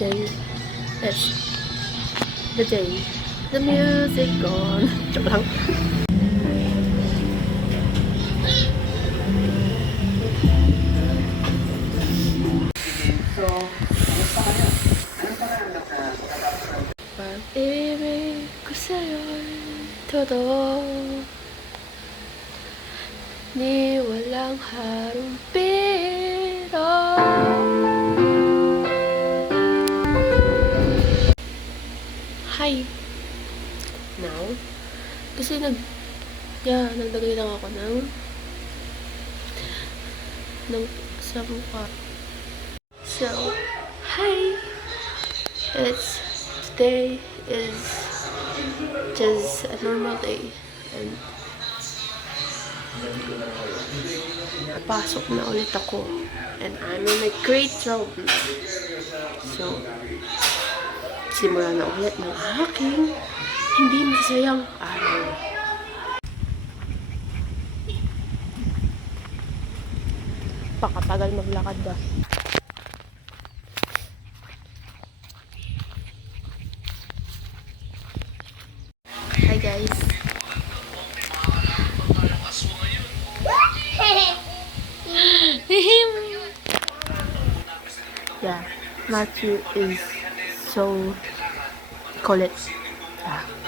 J. S. The J. The music gone. Joke lang. Pag-ibig ko sa'yo'y totoo, ni walang harumpiro. Hi! Now, kasi naglagay lang ako sa mukha. So, hi! Today is just a normal day and pasok na ulit ako and I'm in a grade 12 na. So, simula na ulit ng aking hindi masayang araw. Pakatagal maglakad ba? Hi guys. Yeah, Matthew is so kulit. Yeah.